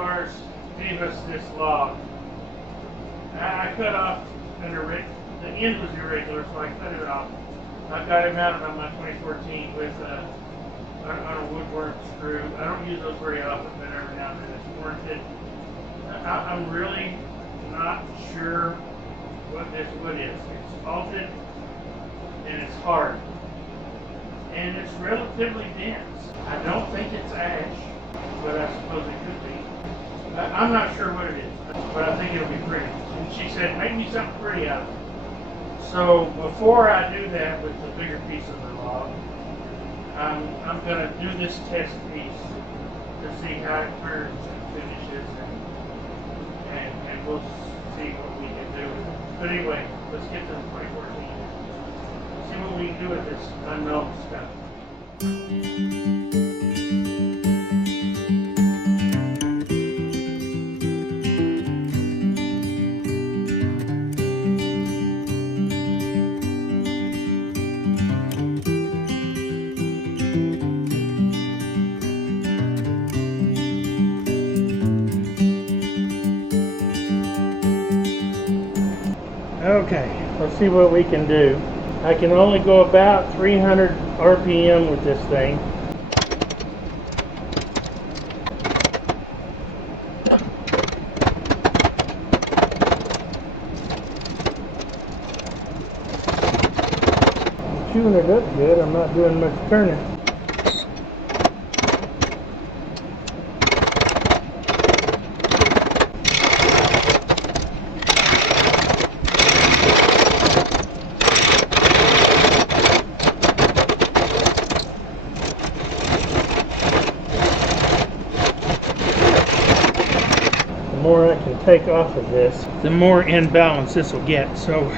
ours gave us this log. I cut off the end was irregular, so I cut it off. I got it mounted on my 2014 with on a woodworm screw. I don't use those very often, but every now and then it's warranted. I'm really not sure what this wood is. It's vaulted and it's hard. And it's relatively dense. I don't think it's ash, but I suppose it could be. I'm not sure what it is, but I think it'll be pretty. And she said, make me something pretty out of it. So before I do that with the bigger piece of the log, I'm going to do this test piece to see how it burns and finishes, and we'll see what we can do with it. But anyway, let's get to the 2014. See what we can do with this unknown stuff. Okay, let's see what we can do. I can only go about 300 RPM with this thing. I'm chewing it up good. I'm not doing much turning. The more I can take off of this, the more in balance this will get. So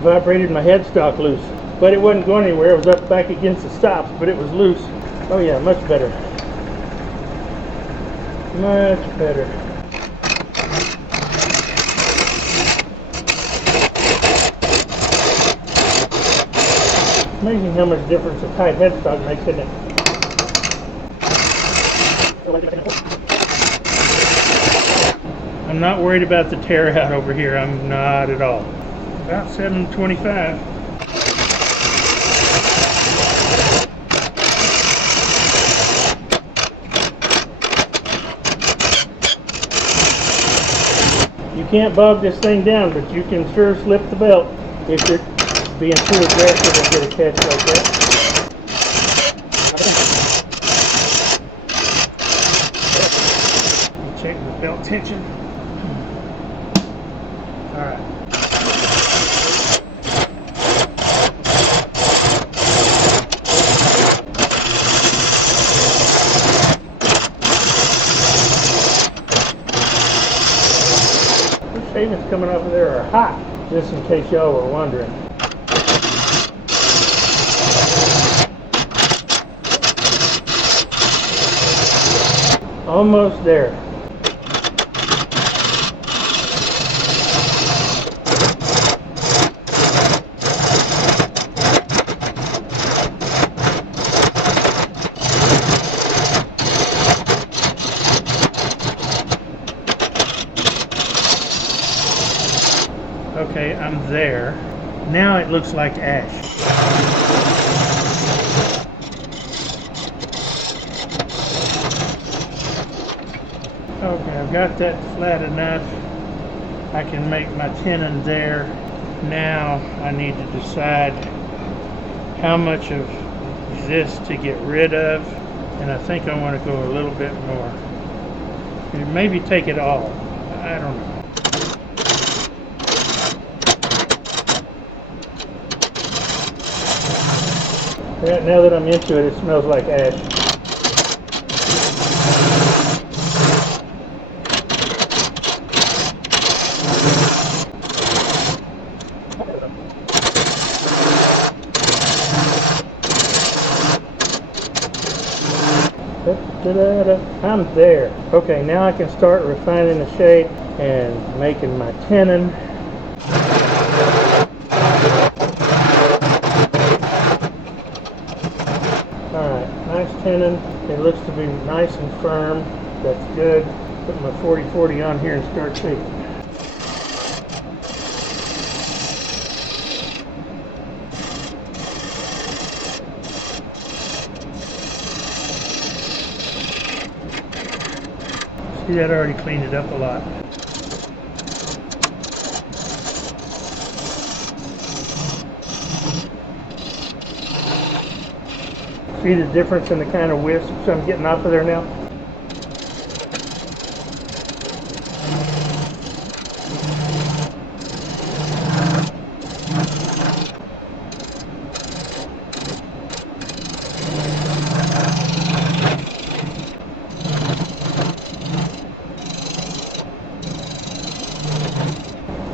vibrated my headstock loose, but it wasn't going anywhere. It was up back against the stops, but it was loose. Oh yeah, much better. Much better. Amazing how much difference a tight headstock makes, isn't it? I'm not worried about the tear out over here. I'm not at all. About 725. You can't bog this thing down, but you can sure slip the belt if you're being too aggressive and get a catch like that. Check the belt tension. Alright. The shavings coming off of there are hot, just in case y'all were wondering. Almost there. Okay, I'm there. Now it looks like ash. Okay, I've got that flat enough. I can make my tenon there. Now I need to decide how much of this to get rid of, and I think I want to go a little bit more. Maybe take it all. I don't know. Now that I'm into it, it smells like ash. I'm there. Okay, now I can start refining the shape and making my tenon. Alright, nice tenon. It looks to be nice and firm. That's good. Put my 40/40 on here and start shaping. See, that already cleaned it up a lot. See the difference in the kind of wisps I'm getting off of there now?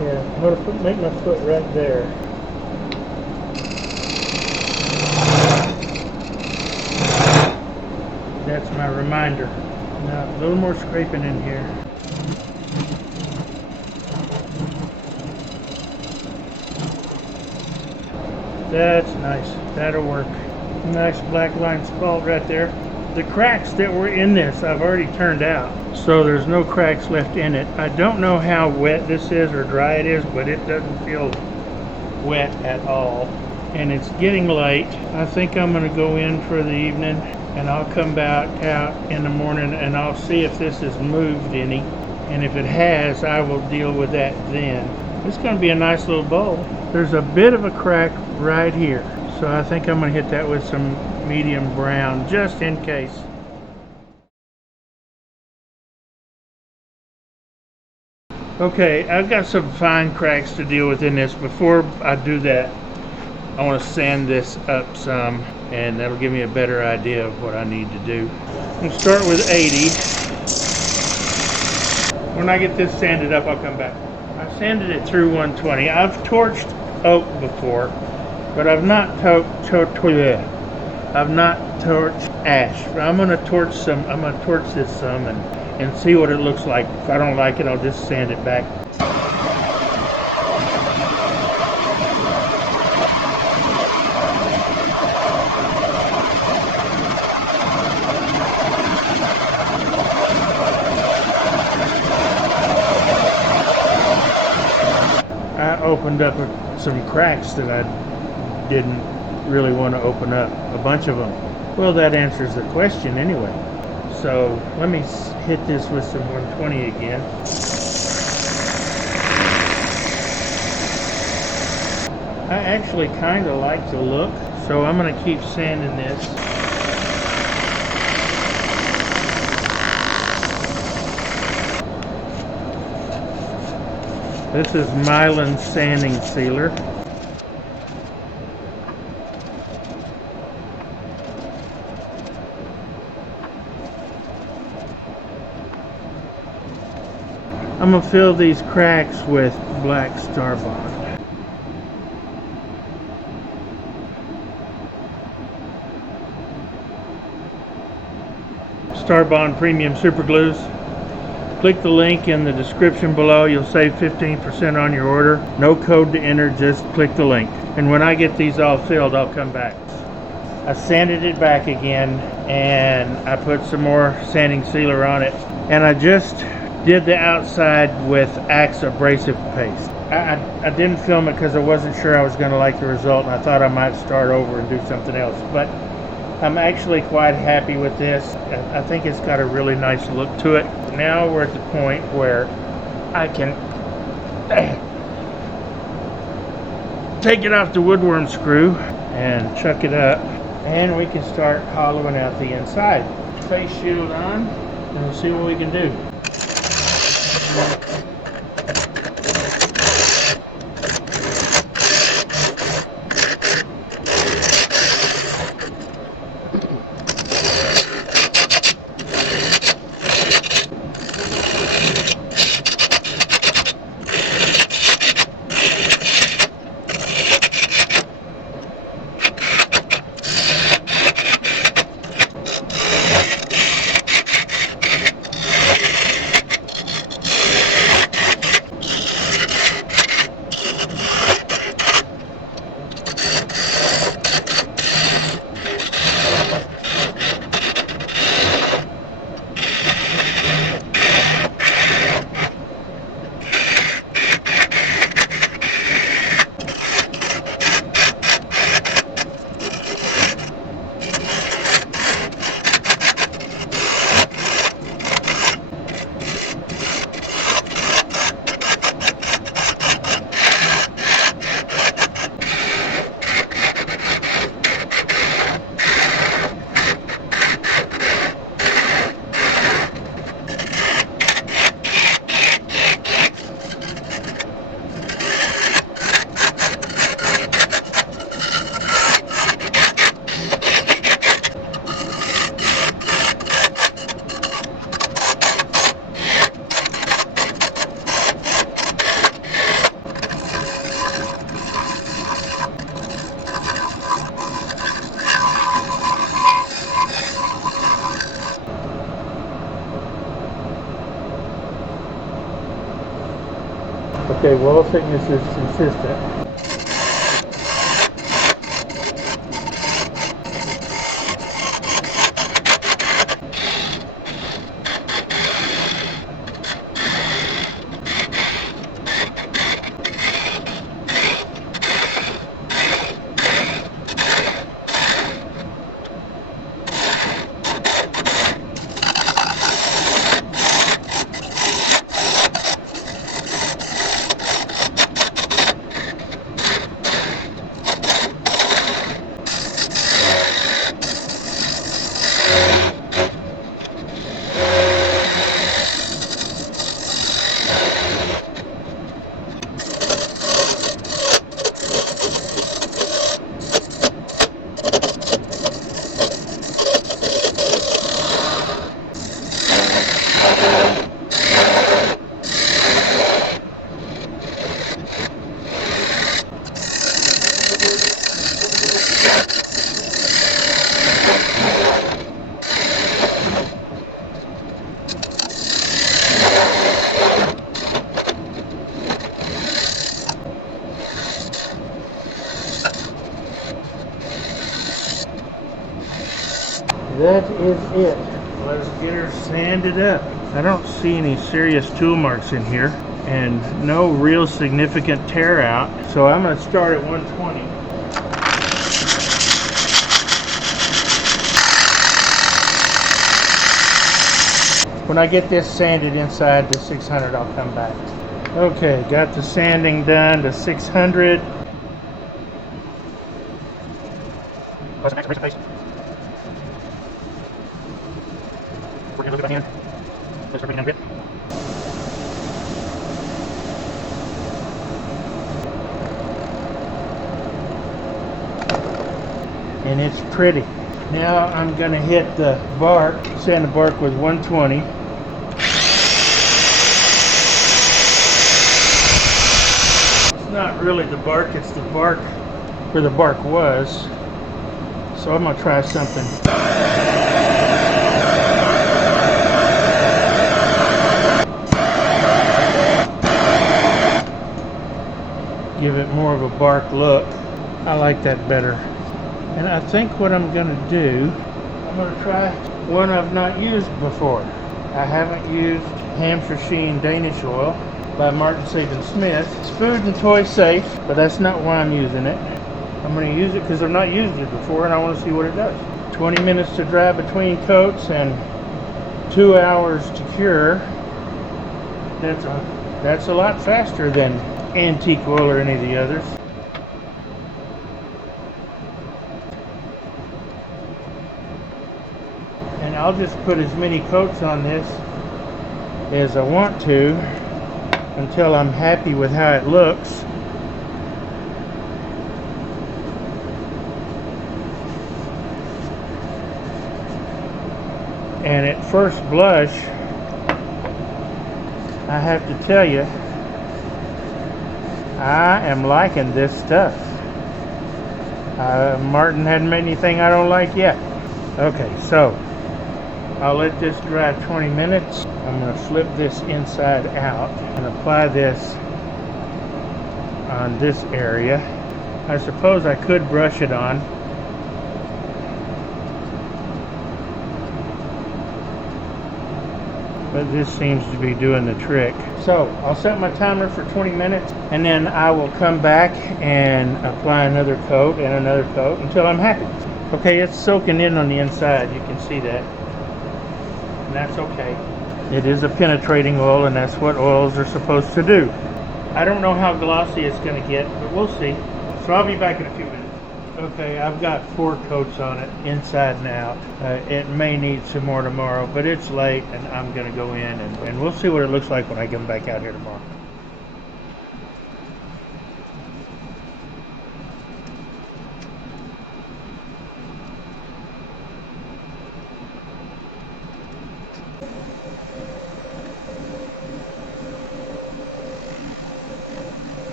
Yeah, I'm going to make my foot right there. That's my reminder. Now, a little more scraping in here. That's nice. That'll work. Nice black line spalt right there. The cracks that were in this I've already turned out, so there's no cracks left in it. I don't know how wet this is or dry it is, but it doesn't feel wet at all. And it's getting late. I think I'm going to go in for the evening, and I'll come back out in the morning and I'll see if this has moved any. And if it has, I will deal with that then. It's going to be a nice little bowl. There's a bit of a crack right here, so I think I'm going to hit that with some medium brown just in case. Okay, I've got some fine cracks to deal with in this. Before I do that, I want to sand this up some, and that'll give me a better idea of what I need to do. I'm going to start with 80. When I get this sanded up, I'll come back. I've sanded it through 120. I've torched oak before, but I've not torched ash. I'm going to torch some. I'm going to torch this some and see what it looks like. If I don't like it, I'll just sand it back. I opened up some cracks that I didn't really want to open up, a bunch of them. Well, that answers the question anyway. So let me hit this with some 120 again. I actually kind of like the look, so I'm going to keep sanding this. This is Mylan sanding sealer. I'm going to fill these cracks with black Starbond. Starbond Premium Super Glues. Click the link in the description below. You'll save 15% on your order. No code to enter, just click the link. And when I get these all filled, I'll come back. I sanded it back again, and I put some more sanding sealer on it. And I just did the outside with Axe abrasive paste. I didn't film it because I wasn't sure I was going to like the result, and I thought I might start over and do something else. But I'm actually quite happy with this. I think it's got a really nice look to it. Now we're at the point where I can take it off the woodworm screw and chuck it up, and we can start hollowing out the inside. Face shield on, and we'll see what we can do. Okay, wall thickness is consistent. That is it. Let's get her sanded up. I don't see any serious tool marks in here and no real significant tear out. So I'm going to start at 120. When I get this sanded inside to 600, I'll come back. Okay, got the sanding done to 600. And it's pretty. Now I'm going to hit the bark, sand the bark with 120. It's not really the bark, it's the bark where the bark was. So I'm going to try something. Give it more of a bark look. I like that better. And I think what I'm going to do, I'm going to try one I've not used before. I haven't used Hampshire Sheen Danish oil by Martin Saban Smith. It's food and toy safe, but that's not why I'm using it. I'm going to use it because I've not used it before and I want to see what it does. 20 minutes to dry between coats and 2 hours to cure. That's a lot faster than antique oil or any of the others. And I'll just put as many coats on this as I want to until I'm happy with how it looks. And at first blush, I have to tell you, I am liking this stuff. Martin hadn't made anything I don't like yet. Okay, so I'll let this dry 20 minutes. I'm going to flip this inside out and apply this on this area. I suppose I could brush it on. But this seems to be doing the trick. So I'll set my timer for 20 minutes and then I will come back and apply another coat and another coat until I'm happy. Okay, it's soaking in on the inside. You can see that. And that's okay. It is a penetrating oil and that's what oils are supposed to do. I don't know how glossy it's going to get, but we'll see. So I'll be back in a few minutes. Okay, I've got 4 coats on it, inside and out. It may need some more tomorrow, but it's late and I'm going to go in and we'll see what it looks like when I come back out here tomorrow.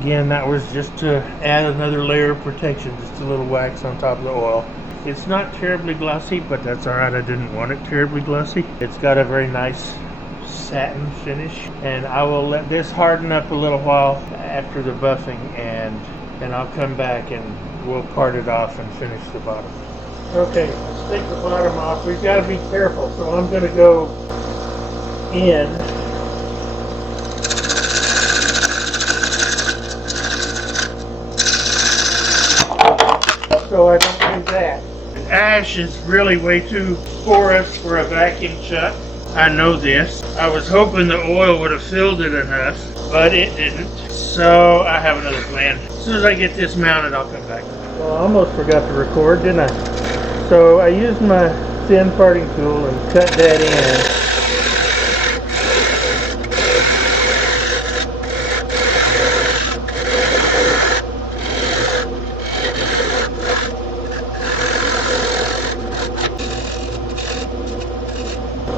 Again, that was just to add another layer of protection, just a little wax on top of the oil. It's not terribly glossy, but that's alright. I didn't want it terribly glossy. It's got a very nice satin finish, and I will let this harden up a little while after the buffing, and then I'll come back and we'll part it off and finish the bottom. Okay, let's take the bottom off. We've got to be careful, so I'm going to go in. So I don't do that. Ash is really way too porous for a vacuum chuck. I know this. I was hoping the oil would have filled it enough, but it didn't. So I have another plan. As soon as I get this mounted, I'll come back. Well, I almost forgot to record, didn't I? So I used my thin parting tool and cut that in.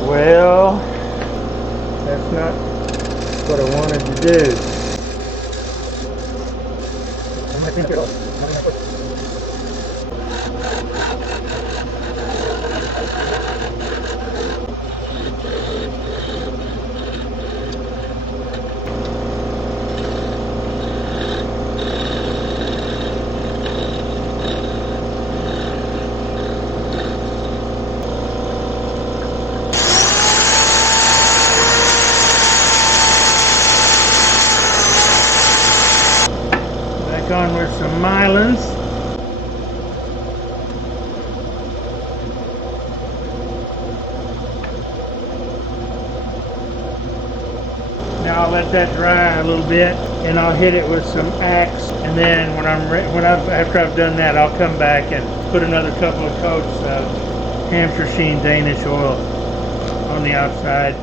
Well, that's not what I wanted to do. On with some mylons. Now I'll let that dry a little bit, and I'll hit it with some axe. And then after I've done that, I'll come back and put another couple of coats of Hampshire Sheen Danish oil on the outside.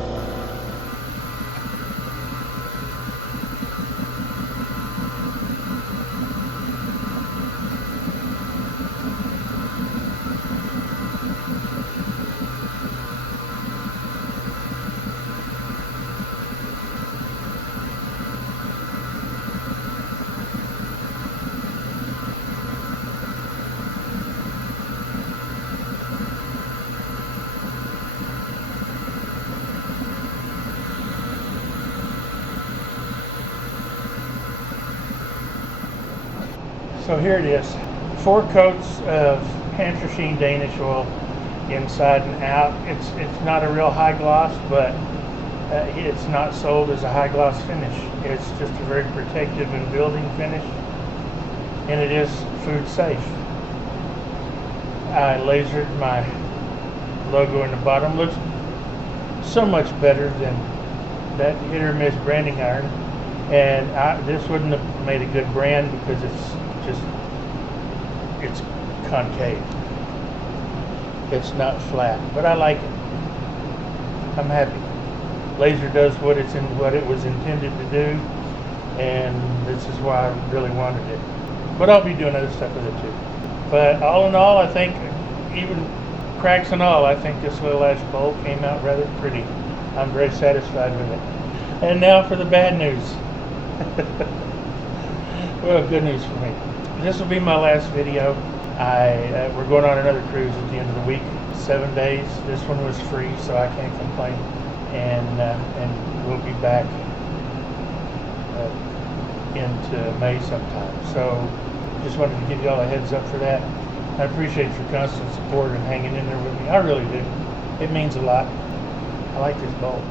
So here it is, 4 coats of Hampshire Sheen Danish oil inside and out. It's not a real high gloss, but it's not sold as a high gloss finish. It's just a very protective and building finish, and it is food safe. I lasered my logo in the bottom. Looks so much better than that hit or miss branding iron, and this wouldn't have made a good brand because it's concave. It's not flat, but I like it. I'm happy. Laser does what it was intended to do, and this is why I really wanted it. But I'll be doing other stuff with it too. But all in all, I think, even cracks and all, I think this little ash bowl came out rather pretty. I'm very satisfied with it. And now for the bad news. Well, good news for me. This will be my last video. We're going on another cruise at the end of the week, 7 days. This one was free, so I can't complain. And we'll be back into May sometime. So just wanted to give you all a heads up for that. I appreciate your constant support and hanging in there with me. I really do. It means a lot. I like this bowl.